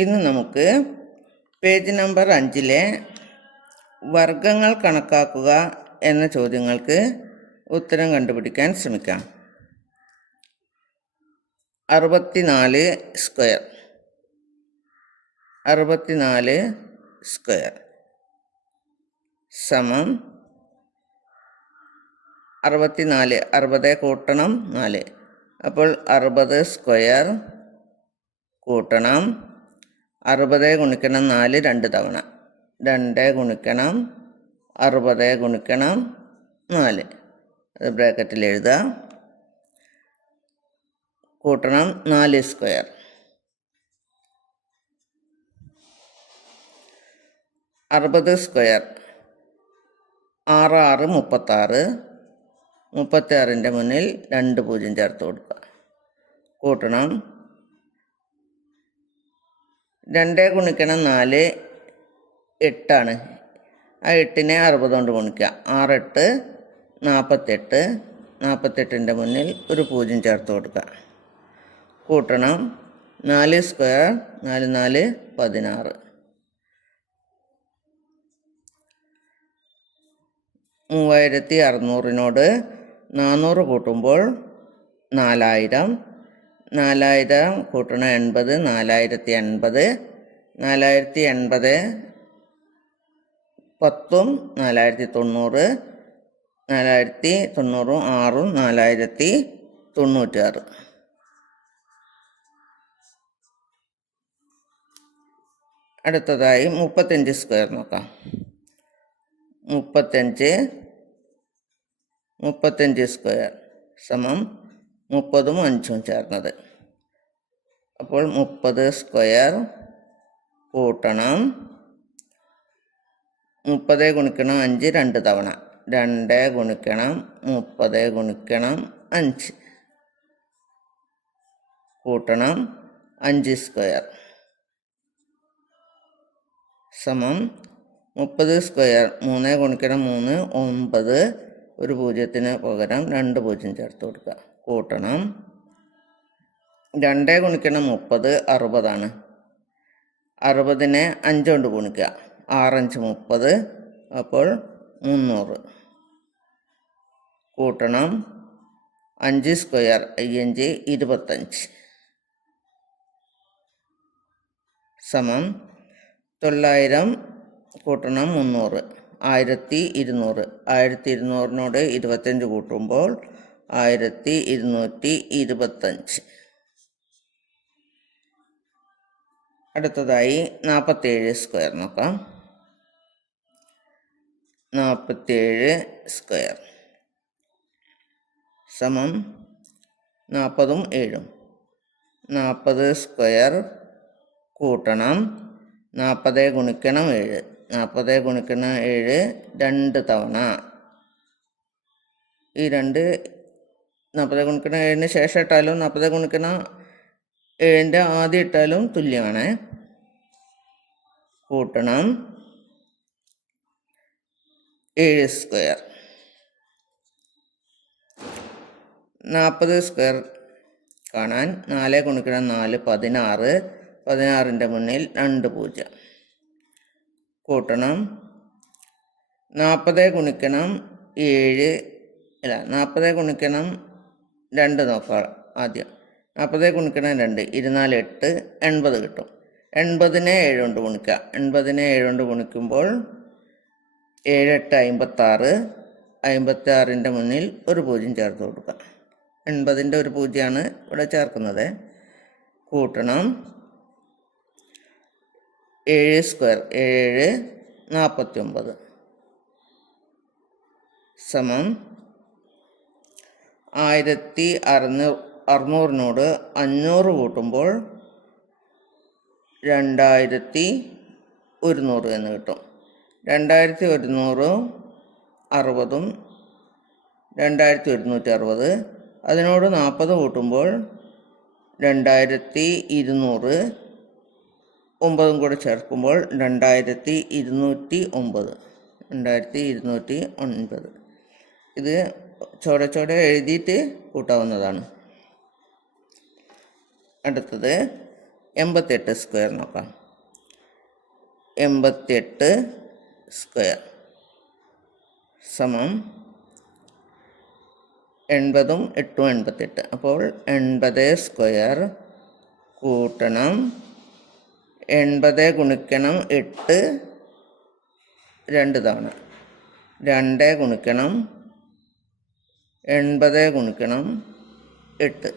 ഇന്ന് നമുക്ക് page number 5 വർഗങ്ങൾ കണക്കാക്കുക എന്ന ചോദ്യങ്ങൾക്ക് ഉത്തരം കണ്ടുപിടിക്കാൻ ശ്രമിക്കാം. 64 സ്ക്വയർ സമം 64 60 കൂട്ടണം 4. അപ്പോൾ 60 സ്ക്വയർ കൂട്ടണം 60 ഗുണിക്കണം 4 2 തവണ 2 ഗുണിക്കണം 60 ഗുണിക്കണം 4 അത് ബ്രാക്കറ്റിൽ എഴുതുക. കൂട്ടണം 4 സ്ക്വയർ 60 സ്ക്വയർ 6 6 36 36ൻ്റെ മുന്നിൽ 2 0 ചേർത്ത് കൊടുക്കുക. കൂട്ടണം 2 ഗുണിക്കണം 4 8 ആ 8നെ 60 കൊണ്ട് ഗുണിക്കുക. 6 8 48 48ൻ്റെ മുന്നിൽ ഒരു 0 ചേർത്ത് കൊടുക്കുക. കൂട്ടണം 4 സ്ക്വയർ 4 4 16 3600നോട് 400 കൂട്ടുമ്പോൾ 4000 4000 കൂട്ടണം 80 4080 4080 10 4090 4090 6 4096. അടുത്തതായി 35 സ്ക്വയർ നോക്കാം. 35 സ്ക്വയർ സമം 30ഉം 5ഉം ചേർന്നത്. അപ്പോൾ 30 സ്ക്വയർ കൂട്ടണം 30 ഗുണിക്കണം 5 2 തവണ 2 ഗുണിക്കണം 30 ഗുണിക്കണം 5 കൂട്ടണം 5 സ്ക്വയർ സമം 30 സ്ക്വയർ 3 ഗുണിക്കണം 3 9 ഒരു 0ന് പകരം 2 0 ചേർത്ത് കൊടുക്കുക. കൂട്ടണം 2 ഗുണിക്കണം 30 60 60നെ 5 കൊണ്ട് ഗുണിക്കുക. 6 5 30 അപ്പോൾ 300. കൂട്ടണം 5 സ്ക്വയർ 5 25 സമം 900 കൂട്ടണം 300 1200 1200നോട് 25 കൂട്ടുമ്പോൾ 1225. അടുത്തതായി 47 സ്ക്വയർ നോക്കാം. 47 സ്ക്വയർ സമം 40ഉം 7ഉം 40 സ്ക്വയർ കൂട്ടണം 40 ഗുണിക്കണം 7 40 ഗുണിക്കണം 7 2 തവണ ഈ 2 40 ഗുണിക്കണം 7ന് ശേഷം ഇട്ടാലും 40 ഗുണിക്കണം 7ൻ്റെ ആദ്യം ഇട്ടാലും തുല്യമാണ്. കൂട്ടണം 7 സ്ക്വയർ 40 സ്ക്വയർ കാണാൻ 4 ഗുണിക്കണം 4 16 16ൻ്റെ മുന്നിൽ 2 0 കൂട്ടണം 40 ഗുണിക്കണം 7 40 ഗുണിക്കണം 2 നോക്കാം. ആദ്യം 40 ഗുണിക്കണം 2 24 8 80 കിട്ടും. 80നെ 7 കൊണ്ട് ഗുണിക്കുക. 80നെ 7 കൊണ്ട് ഗുണിക്കുമ്പോൾ 7 8 56 56ൻ്റെ മുന്നിൽ ഒരു 0 ചേർത്ത് കൊടുക്കുക. 80ൻ്റെ ഒരു 0 ഇവിടെ ചേർക്കുന്നത്. കൂട്ടണം 7 സ്ക്വയർ 7 49 സമം 1600നോട് 500 കൂട്ടുമ്പോൾ 2100 എന്ന് കിട്ടും. 2100 60ഉം 2160 അതിനോട് 40 കൂട്ടുമ്പോൾ 2200 9ഉം കൂടെ ചേർക്കുമ്പോൾ 2209 ഇത് ചോടെ എഴുതിയിട്ട് കൂട്ടാവുന്നതാണ്. അടുത്തത് 88 സ്ക്വയർ നോക്കാം. 88 സ്ക്വയർ സമം 80 ഉം 8 ഉം 88. അപ്പോൾ 80 സ്ക്വയർ കൂട്ടണം 80 ഗുണിക്കണം 8 2 തവണ, 2 ഗുണിക്കണം 80 ഗുണിക്കണം 8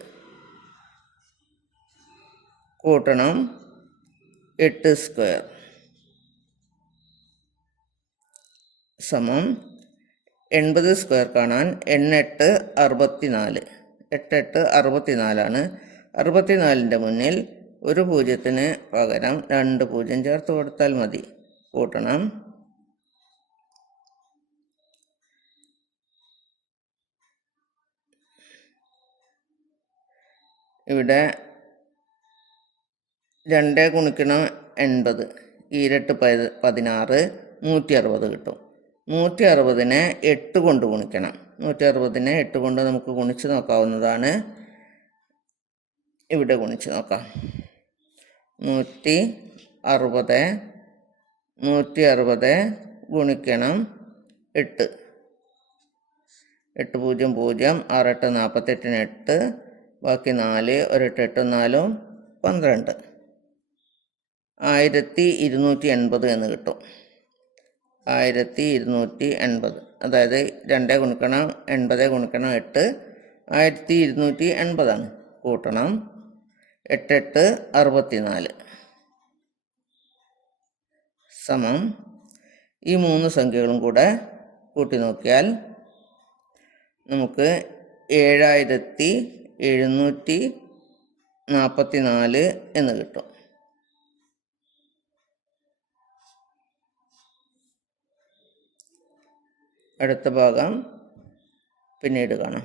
കൂട്ടണം 8 സ്ക്വയർ സമം 80 സ്ക്വയർ കാണാൻ 8 64, 8 64 64ൻ്റെ മുന്നിൽ ഒരു പൂജ്യത്തിന് പകരം 2 പൂജ്യം ചേർത്ത് കൊടുത്താൽ മതി. കൂട്ടണം ഇവിടെ 2 ഗുണിക്കണം 80, 2 16, 160 കിട്ടും. 160നെ 8 കൊണ്ട് ഗുണിക്കണം. 160നെ 8 കൊണ്ട് നമുക്ക് ഗുണിച്ച് നോക്കാവുന്നതാണ്. ഇവിടെ ഗുണിച്ച് നോക്കാം. 160 ഗുണിക്കണം 8, 8 0 0, 6 8 48, 8 ബാക്കി 4, 1 8 8 4 12, 1280 എന്ന് കിട്ടും. 1280, അതായത് 2 ഗുണിക്കണം 80 ഗുണിക്കണം 8 1280 കൂട്ടണം 8 8 64 സമം ഈ 3 സംഖ്യകളും കൂടെ കൂട്ടി നോക്കിയാൽ നമുക്ക് 7744 എന്ന് കിട്ടും. അടുത്ത ഭാഗം പിന്നീട് കാണാം.